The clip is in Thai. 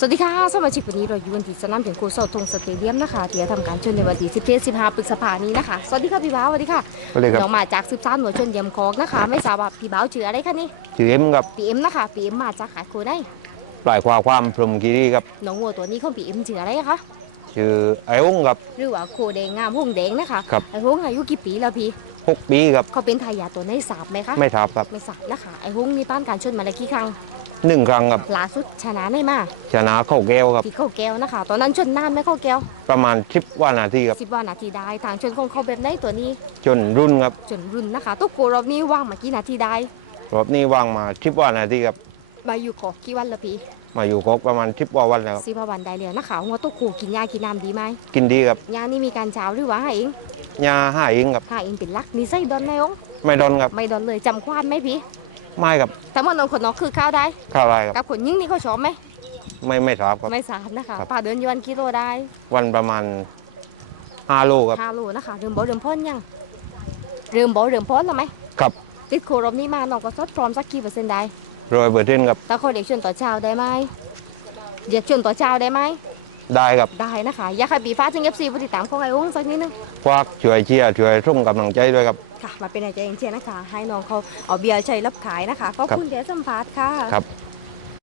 สวัสดีค่ะ สมาชิกวันนี้เราอยู่กันที่สนามแข่งโคโซทงสเตเดียมนะคะที่จะทำการชนในวันที่17 15พฤษภานี้นะคะ สวัสดีค่ะพี่บ้าวสวัสดีค่ะสวัสดีครับเรามาจากสืบสานหน่วยชนเยี่ยมคอกนะคะ ไม่ทราบว่าพี่บ้าวชื่ออะไรคะนี่ชื่อเอ็มครับปีเอ็มนะคะปีเอ็มมาจากขายโคได้ปลายความความพรหมกิรีครับน้องวัวตัวนี้ของปีเอ็มชื่ออะไรคะชื่อไอ้องค์ครับ หรือว่าโคแดงงามหงแดงนะคะครับ ไอ้หงอายุกี่ปีแล้วพี่หกปีครับเขาเป็นทายาทตัวในสาบไหมคะไม่ทับครับไม่ทราบนะคะไอ้หงมีป้านการชนมาแล้วกี่ครั้ง หนึ่งครั้งครับล่าสุดชนะได้มาชนะเข้าแก้วครับที่เข้าแก้วนะคะ ตอนนั้นชนนานไหมเข้าแก้ว ประมาณสิบว่านาทีครับสิบว่านาทีได้ทางชนของเขาแบบไหนตัวนี้จนรุ่นครับจนรุ่นนะคะตุกโกรอบนี้ว่างมากี่นาทีได้รอบนี้วางมาสิบว่านาทีครับมาอยู่เกาะกี่วันละพี่มาอยู่กอกประมาณสิบว่าวันแล้วครับสิบวันได้แล้วนะคะหัวตุกโกกินยากินน้ำดีไหมกินดีครับยานี่มีการเช้าหรือว่าให้เองยาห้าเองครับให้เองเป็นหลักนี่ใส่ดอนไหมองไม่ดอนครับไม่ดอนเลยจำควานไหมพี่ ไม่ครับแต่ว่านอนคนนอกคือข้าวได้ ข้าวไรครับกับคนยิ่งนี่เขาชอบไหมไม่ไม่ทับครับ ไม่สาดนะคะครับ ป่าเดินยวนกิโลได้วันประมาณห้าโลครับ ห้าโลนะคะเริ่มบ่เริ่มพ่นยังเริ่มบ่เริ่มพ่นแล้วไหมครับติดโครอบนี้มาน้องก็ซดพร้อมสักกี่เปอร์เซ็นต์ได้โรยเบอร์เทนครับแต่เขาเด็กชวนต่อเช้าได้ไหมเด็กชวนต่อเช้าได้ไหมได้ครับได้นะคะอยากให้ปีฟ้าถึงเอฟซีผู้ติดตามของไอ้อุ้งสักนิดนึงควักช่วยเชียร์ช่วยส่งกำลังใจด้วยครับ ค่ะ มาเป็นอาจารย์เชียร์นะคะ ให้น้องเขาเอาเบียร์ใช้รับขายนะคะขอบคุณเดี๋ยวสัมภาษณ์ค่ะ ครับ